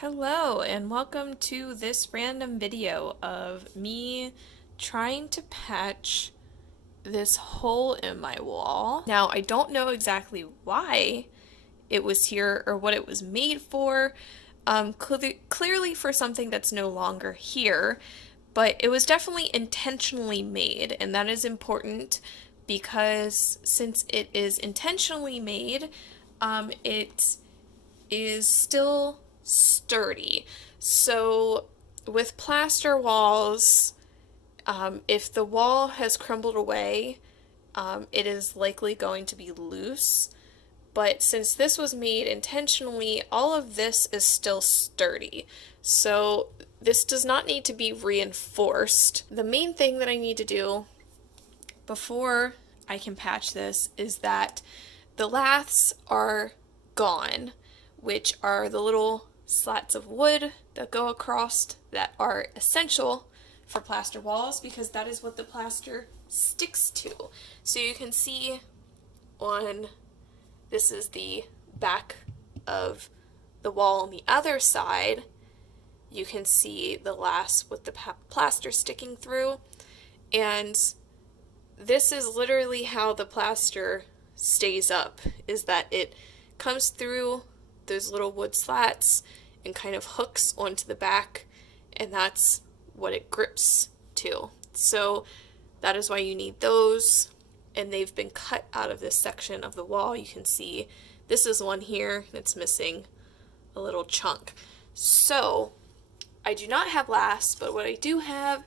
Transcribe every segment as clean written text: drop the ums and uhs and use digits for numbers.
Hello and welcome to this random video of me trying to patch this hole in my wall. Now, I don't know exactly why it was here or what it was made for. Clearly for something that's no longer here, but it was definitely intentionally made, and that is important because since it is intentionally made, it is still sturdy. So with plaster walls, if the wall has crumbled away, it is likely going to be loose. But since this was made intentionally, all of this is still sturdy. So this does not need to be reinforced. The main thing that I need to do before I can patch this is that the laths are gone, which are the little slats of wood that go across that are essential for plaster walls because that is what the plaster sticks to. So you can see this is the back of the wall on the other side. You can see the laths with the plaster sticking through, and this is literally how the plaster stays up, is that it comes through those little wood slats and kind of hooks onto the back, and that's what it grips to. So that is why you need those, and they've been cut out of this section of the wall. You can see this is one here that's missing a little chunk. So I do not have laths, but what I do have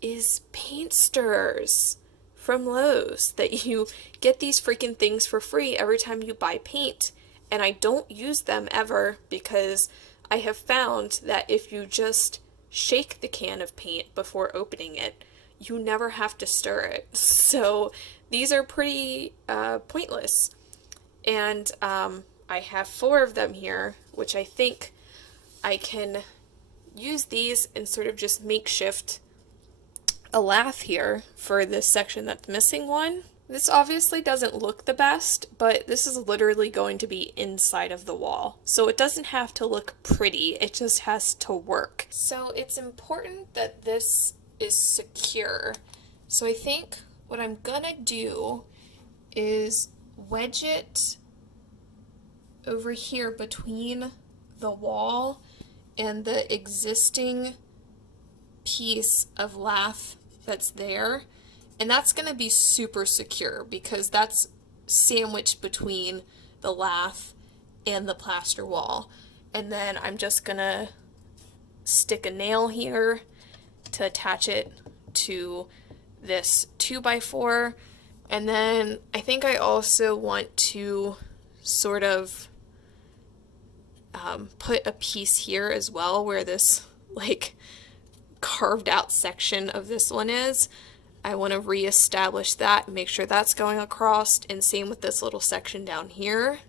is paint stirrers from Lowe's that you get these freaking things for free every time you buy paint. And I don't use them ever because I have found that if you just shake the can of paint before opening it, you never have to stir it. So these are pretty pointless. And I have 4 of them here, which I think I can use these and sort of just makeshift a lath here for this section that's missing one. This obviously doesn't look the best, but this is literally going to be inside of the wall. So it doesn't have to look pretty, it just has to work. So it's important that this is secure. So I think what I'm gonna do is wedge it over here between the wall and the existing piece of lath that's there. And that's going to be super secure because that's sandwiched between the lath and the plaster wall. And then I'm just going to stick a nail here to attach it to this 2x4. And then I think I also want to sort of put a piece here as well where this like carved out section of this one is. I want to reestablish that and make sure that's going across, and same with this little section down here.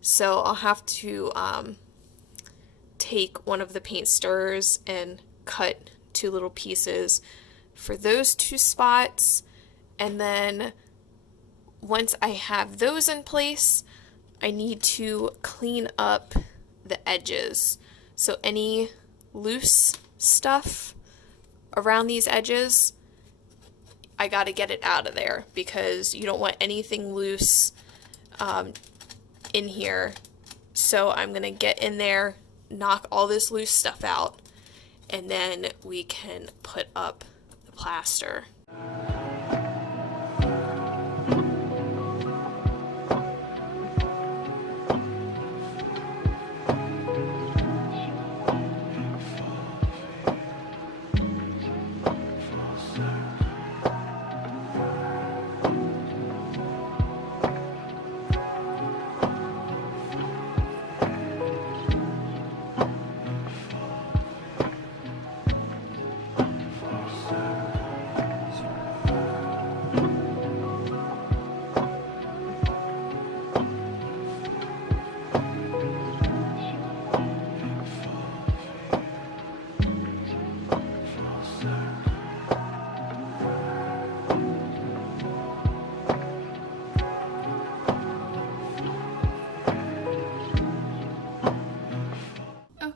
So I'll have to take one of the paint stirrers and cut 2 little pieces for those 2 spots, and then once I have those in place, I need to clean up the edges. So any loose stuff around these edges, I gotta get it out of there because you don't want anything loose in here. So I'm gonna get in there, knock all this loose stuff out, and then we can put up the plaster.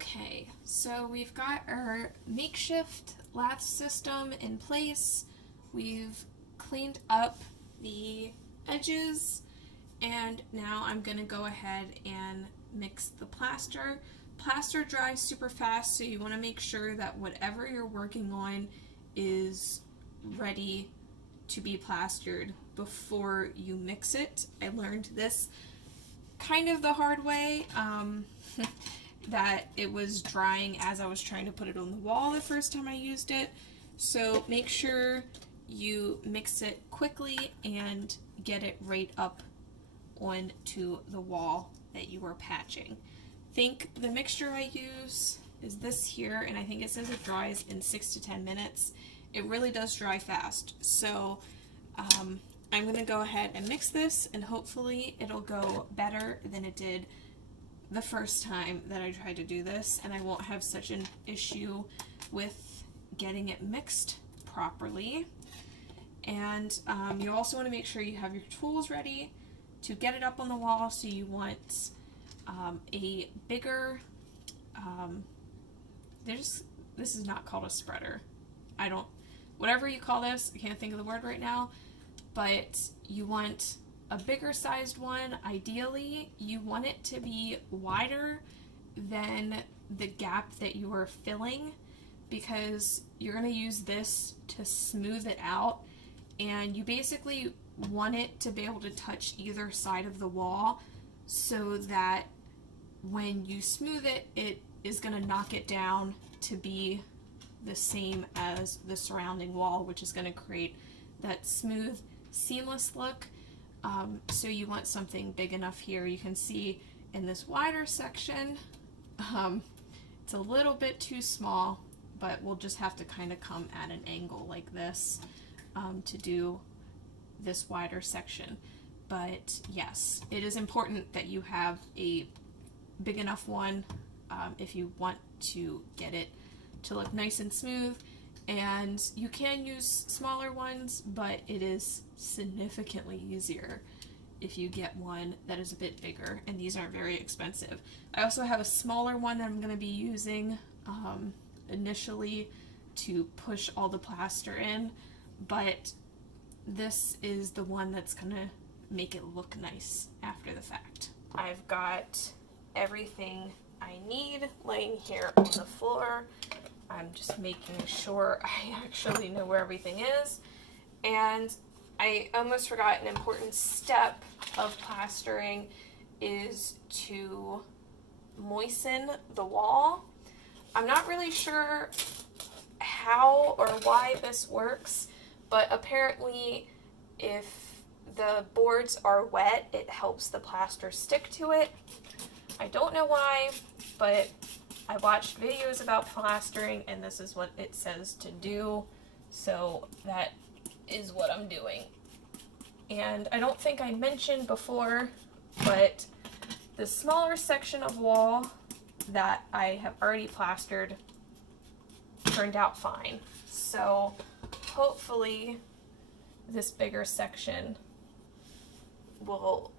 Okay, so we've got our makeshift lath system in place. We've cleaned up the edges, and now I'm going to go ahead and mix the plaster. Plaster dries super fast, so you want to make sure that whatever you're working on is ready to be plastered before you mix it. I learned this kind of the hard way, that it was drying as I was trying to put it on the wall the first time I used it. So make sure you mix it quickly and get it right up onto the wall that you are patching. Think the mixture I use is this here, and I think it says it dries in 6 to 10 minutes. It really does dry fast. So I'm going to go ahead and mix this, and hopefully it'll go better than it did the first time that I tried to do this, and I won't have such an issue with getting it mixed properly. And you also want to make sure you have your tools ready to get it up on the wall. So you want a bigger, this is not called a spreader. Whatever you call this, I can't think of the word right now, but you want a bigger sized one. Ideally, you want it to be wider than the gap that you are filling, because you're going to use this to smooth it out, and you basically want it to be able to touch either side of the wall so that when you smooth it, it is going to knock it down to be the same as the surrounding wall, which is going to create that smooth, seamless look. So you want something big enough here. You can see in this wider section, it's a little bit too small, but we'll just have to kind of come at an angle like this to do this wider section. But yes, it is important that you have a big enough one if you want to get it to look nice and smooth. And you can use smaller ones, but it is significantly easier if you get one that is a bit bigger, and these aren't very expensive. I also have a smaller one that I'm going to be using initially to push all the plaster in, but this is the one that's going to make it look nice after the fact. I've got everything I need laying here on the floor. I'm just making sure I actually know where everything is. And I almost forgot, an important step of plastering is to moisten the wall. I'm not really sure how or why this works, but apparently if the boards are wet, it helps the plaster stick to it. I don't know why, but I watched videos about plastering, and this is what it says to do, so that is what I'm doing. And I don't think I mentioned before, but the smaller section of wall that I have already plastered turned out fine. So hopefully this bigger section will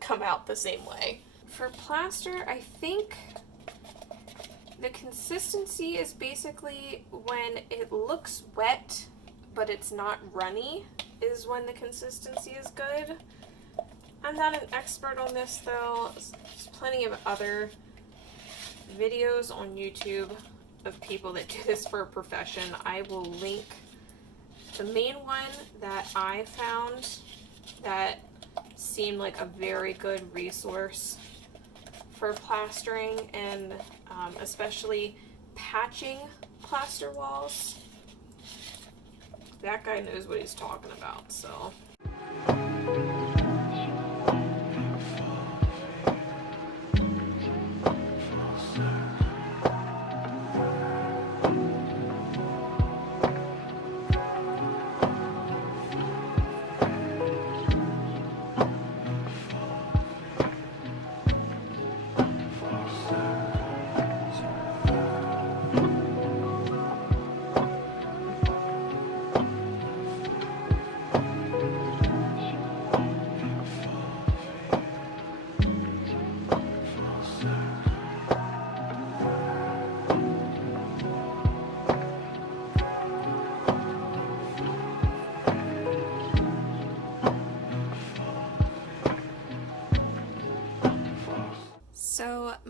come out the same way. For plaster, I think the consistency is basically when it looks wet but it's not runny is when the consistency is good. I'm not an expert on this though. There's plenty of other videos on YouTube of people that do this for a profession. I will link the main one that I found that seemed like a very good resource for plastering, and especially patching plaster walls. That guy knows what he's talking about, so.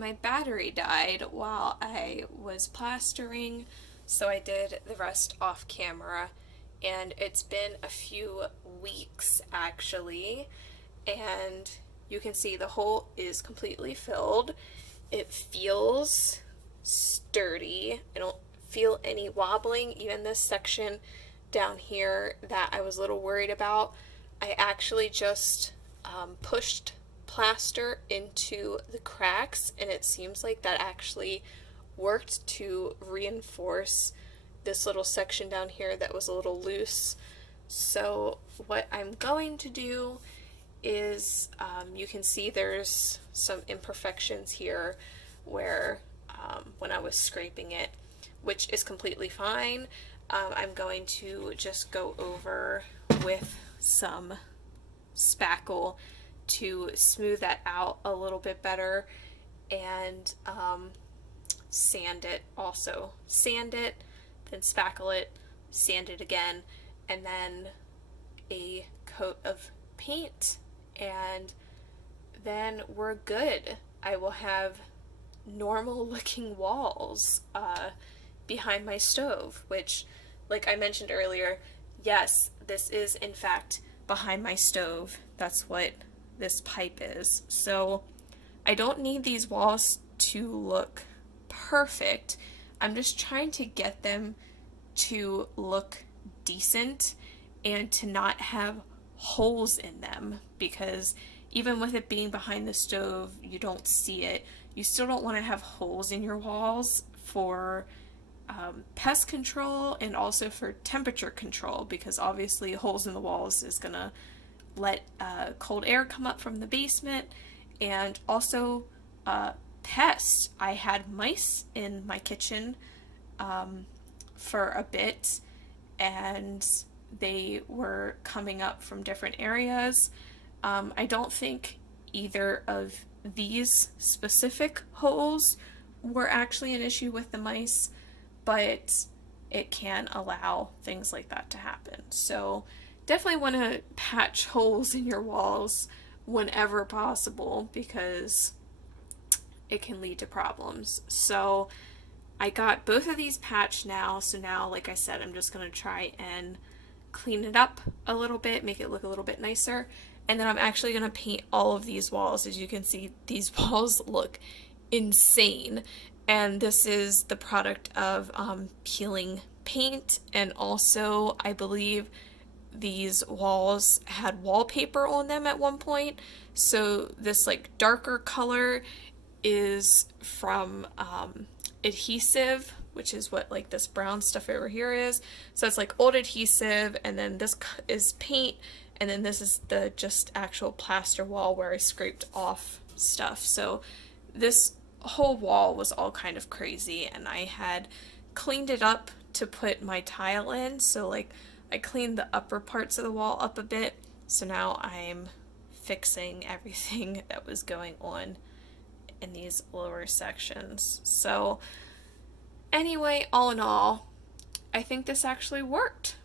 my battery died while I was plastering, so I did the rest off camera. And it's been a few weeks actually, and you can see the hole is completely filled. It feels sturdy. I don't feel any wobbling. Even this section down here that I was a little worried about, I actually just pushed plaster into the cracks, and it seems like that actually worked to reinforce this little section down here that was a little loose. So what I'm going to do is, you can see there's some imperfections here where when I was scraping it, which is completely fine. I'm going to just go over with some spackle to smooth that out a little bit better, and sand it also. Sand it, then spackle it, sand it again, and then a coat of paint, and then we're good. I will have normal looking walls behind my stove, which, like I mentioned earlier, yes, this is in fact behind my stove. That's what this pipe is. So I don't need these walls to look perfect. I'm just trying to get them to look decent and to not have holes in them, because even with it being behind the stove, you don't see it. You still don't want to have holes in your walls for pest control and also for temperature control, because obviously holes in the walls is gonna let cold air come up from the basement, and also pests. I had mice in my kitchen for a bit, and they were coming up from different areas. I don't think either of these specific holes were actually an issue with the mice, but it can allow things like that to happen. So definitely want to patch holes in your walls whenever possible, because it can lead to problems. So I got both of these patched now, so now, like I said, I'm just going to try and clean it up a little bit, make it look a little bit nicer, and then I'm actually going to paint all of these walls. As you can see, these walls look insane, and this is the product of peeling paint, and also I believe these walls had wallpaper on them at one point, so this like darker color is from adhesive, which is what like this brown stuff over here is. So it's like old adhesive, and then this is paint, and then this is the just actual plaster wall where I scraped off stuff. So this whole wall was all kind of crazy, and I had cleaned it up to put my tile in. So like I cleaned the upper parts of the wall up a bit, so now I'm fixing everything that was going on in these lower sections. So anyway, all in all, I think this actually worked.